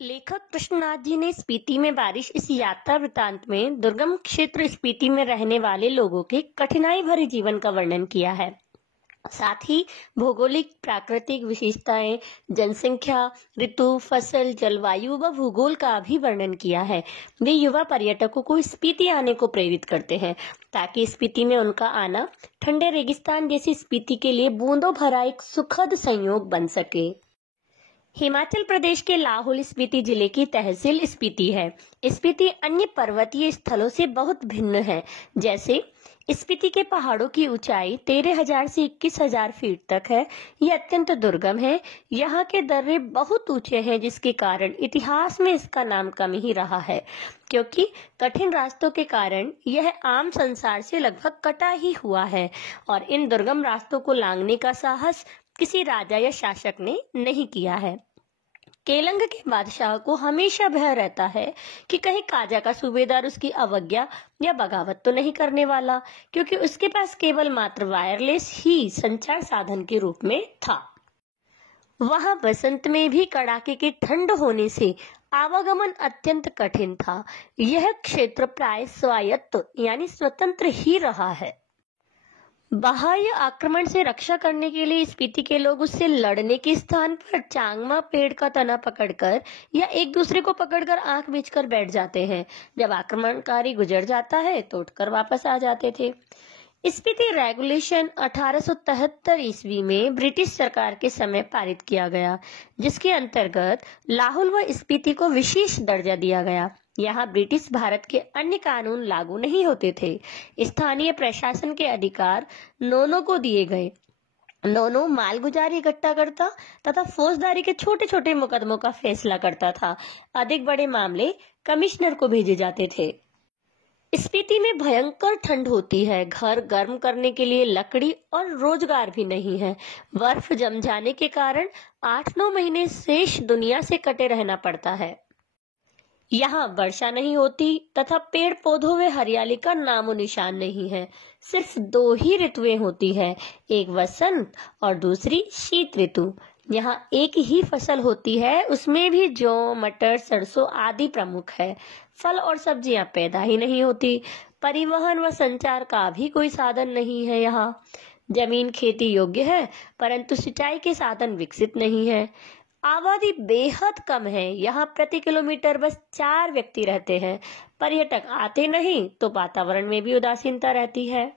लेखक कृष्णनाथ जी ने स्पीति में बारिश इस यात्रा वृतांत में दुर्गम क्षेत्र स्पीति में रहने वाले लोगों के कठिनाई भरे जीवन का वर्णन किया है। साथ ही भौगोलिक प्राकृतिक विशेषताएं, जनसंख्या, ऋतु, फसल, जलवायु व भूगोल का भी वर्णन किया है। वे युवा पर्यटकों को स्पीति आने को प्रेरित करते हैं ताकि स्पीति में उनका आना ठंडे रेगिस्तान जैसी स्पीति के लिए बूंदों भरा एक सुखद संयोग बन सके। हिमाचल प्रदेश के लाहौल स्पीति जिले की तहसील स्पीति है। स्पीति अन्य पर्वतीय स्थलों से बहुत भिन्न है। जैसे स्पीति के पहाड़ों की ऊंचाई 13,000 से 21,000 फीट तक है। यह अत्यंत दुर्गम है। यहाँ के दर्रे बहुत ऊंचे हैं, जिसके कारण इतिहास में इसका नाम कम ही रहा है, क्योंकि कठिन रास्तों के कारण यह आम संसार से लगभग कटा ही हुआ है और इन दुर्गम रास्तों को लांघने का साहस किसी राजा या शासक ने नहीं किया है। केलंग के बादशाह को हमेशा भय रहता है कि कहीं काजा का सूबेदार उसकी अवज्ञा या बगावत तो नहीं करने वाला, क्योंकि उसके पास केवल मात्र वायरलेस ही संचार साधन के रूप में था। वहां बसंत में भी कड़ाके की ठंड होने से आवागमन अत्यंत कठिन था। यह क्षेत्र प्राय स्वायत्त यानी स्वतंत्र ही रहा है। बाह्य आक्रमण से रक्षा करने के लिए स्पीति के लोग उससे लड़ने के स्थान पर चांगमा पेड़ का तना पकड़कर या एक दूसरे को पकड़कर आंख मीचकर बैठ जाते हैं। जब आक्रमणकारी गुजर जाता है तो उठकर वापस आ जाते थे। स्पीति रेगुलेशन 1873 ईस्वी में ब्रिटिश सरकार के समय पारित किया गया, जिसके अंतर्गत लाहौल व स्पीति को विशेष दर्जा दिया गया। यहाँ ब्रिटिश भारत के अन्य कानून लागू नहीं होते थे। स्थानीय प्रशासन के अधिकार नोनो को दिए गए। नोनो मालगुजारी इकट्ठा करता तथा फौजदारी के छोटे छोटे मुकदमों का फैसला करता था। अधिक बड़े मामले कमिश्नर को भेजे जाते थे। स्पीति में भयंकर ठंड होती है। घर गर्म करने के लिए लकड़ी और रोजगार भी नहीं है। बर्फ जम जाने के कारण 8-9 महीने शेष दुनिया से कटे रहना पड़ता है। यहाँ वर्षा नहीं होती तथा पेड़ पौधों में हरियाली का नामो निशान नहीं है। सिर्फ 2 ही ऋतुएं होती है, एक वसंत और दूसरी शीत ऋतु। यहाँ एक ही फसल होती है, उसमें भी जौ, मटर, सरसों आदि प्रमुख है। फल और सब्जियां पैदा ही नहीं होती। परिवहन व संचार का भी कोई साधन नहीं है। यहाँ जमीन खेती योग्य है, परंतु सिंचाई के साधन विकसित नहीं है। आबादी बेहद कम है। यहाँ प्रति किलोमीटर बस 4 व्यक्ति रहते हैं। पर्यटक आते नहीं तो वातावरण में भी उदासीनता रहती है।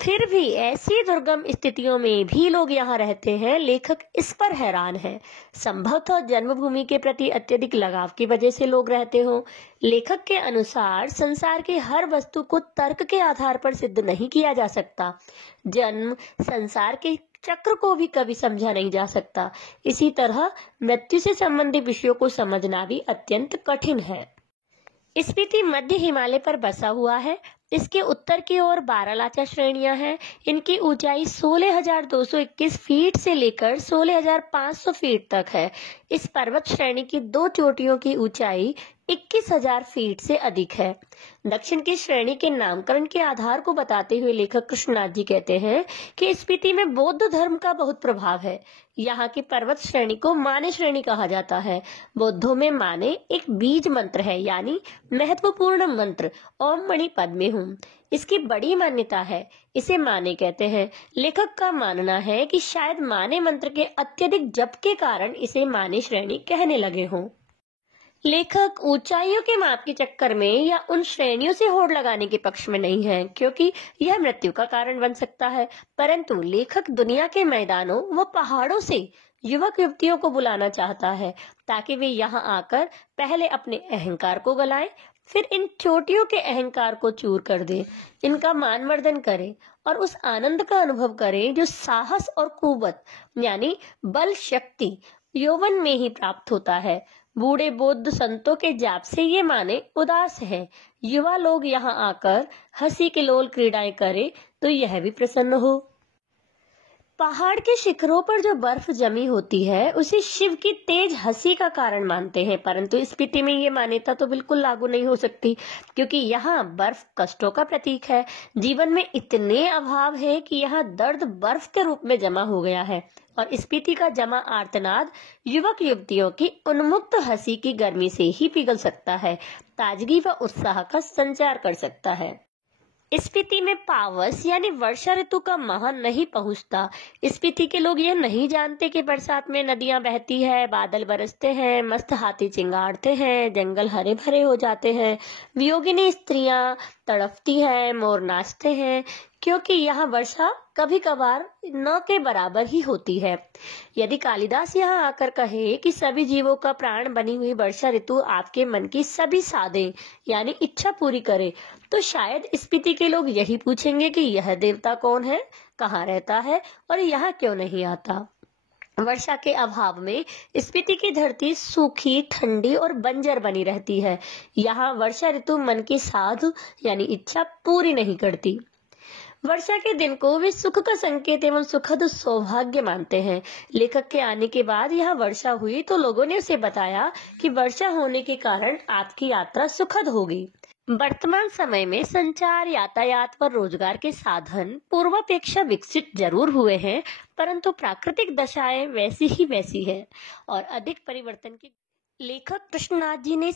फिर भी ऐसी दुर्गम स्थितियों में भी लोग यहाँ रहते हैं। लेखक इस पर हैरान है। संभवतः जन्मभूमि के प्रति अत्यधिक लगाव की वजह से लोग रहते हो। लेखक के अनुसार संसार के हर वस्तु को तर्क के आधार पर सिद्ध नहीं किया जा सकता। जन्म, संसार के चक्र को भी कभी समझा नहीं जा सकता। इसी तरह मृत्यु से संबंधित विषयों को समझना भी अत्यंत कठिन है। स्पीति मध्य हिमालय पर बसा हुआ है। इसके उत्तर की ओर 12 लाचा श्रेणियां हैं। इनकी ऊंचाई 16,221 फीट से लेकर 16,500 फीट तक है। इस पर्वत श्रेणी की 2 चोटियों की ऊंचाई 21,000 फीट से अधिक है। दक्षिण की श्रेणी के नामकरण के आधार को बताते हुए लेखक कृष्णनाथ जी कहते हैं कि स्पीति में बौद्ध धर्म का बहुत प्रभाव है। यहाँ की पर्वत श्रेणी को माने श्रेणी कहा जाता है। बौद्धों में माने एक बीज मंत्र है, यानी महत्वपूर्ण मंत्र ओम मणि पद्मे हूँ। इसकी बड़ी मान्यता है। इसे माने कहते हैं। लेखक का मानना है कि शायद माने मंत्र के अत्यधिक जप के कारण इसे माने श्रेणी कहने लगे हों। लेखक ऊंचाइयों के माप के चक्कर में या उन श्रेणियों से होड़ लगाने के पक्ष में नहीं है, क्योंकि यह मृत्यु का कारण बन सकता है। परंतु लेखक दुनिया के मैदानों व पहाड़ों से युवक युवतियों को बुलाना चाहता है ताकि वे यहाँ आकर पहले अपने अहंकार को गलाएं, फिर इन चोटियों के अहंकार को चूर कर दे, इनका मानवर्धन करें और उस आनंद का अनुभव करें जो साहस और कुव्वत यानी बल शक्ति यौवन में ही प्राप्त होता है। बूढ़े बौद्ध संतों के जाप से ये माने उदास है। युवा लोग यहाँ आकर हंसी किलोल क्रीड़ाएं करें तो यह भी प्रसन्न हो। पहाड़ के शिखरों पर जो बर्फ जमी होती है उसे शिव की तेज हंसी का कारण मानते हैं, परंतु स्पीति में ये मान्यता तो बिल्कुल लागू नहीं हो सकती, क्योंकि यहाँ बर्फ कष्टों का प्रतीक है। जीवन में इतने अभाव है कि यहाँ दर्द बर्फ के रूप में जमा हो गया है, और स्पीति का जमा आर्तनाद युवक युवतियों की उन्मुक्त हंसी की गर्मी से ही पिघल सकता है, ताजगी व उत्साह का संचार कर सकता है। स्पीति में पावस यानी वर्षा ऋतु का माह नहीं पहुंचता। स्पीति के लोग यह नहीं जानते कि बरसात में नदियां बहती है, बादल बरसते हैं, मस्त हाथी चिंगाड़ते हैं, जंगल हरे भरे हो जाते हैं, वियोगिनी स्त्रियां तड़पती हैं, मोर नाचते हैं, क्योंकि यहाँ वर्षा कभी कभार न के बराबर ही होती है। यदि कालिदास यहाँ आकर कहे कि सभी जीवों का प्राण बनी हुई वर्षा ऋतु आपके मन की सभी साधे यानी इच्छा पूरी करे, तो शायद स्पीति के लोग यही पूछेंगे कि यह देवता कौन है, कहाँ रहता है और यहाँ क्यों नहीं आता। वर्षा के अभाव में स्पीति की धरती सूखी, ठंडी और बंजर बनी रहती है। यहाँ वर्षा ऋतु मन की साध यानी इच्छा पूरी नहीं करती। वर्षा के दिन को वे सुख का संकेत एवं सुखद सौभाग्य मानते हैं। लेखक के आने के बाद यहाँ वर्षा हुई तो लोगों ने उसे बताया कि वर्षा होने के कारण आपकी यात्रा सुखद होगी। वर्तमान समय में संचार, यातायात व रोजगार के साधन पूर्वापेक्षा विकसित जरूर हुए हैं, परंतु प्राकृतिक दशाएं वैसी ही वैसी है और अधिक परिवर्तन की। लेखक कृष्णनाथ जी ने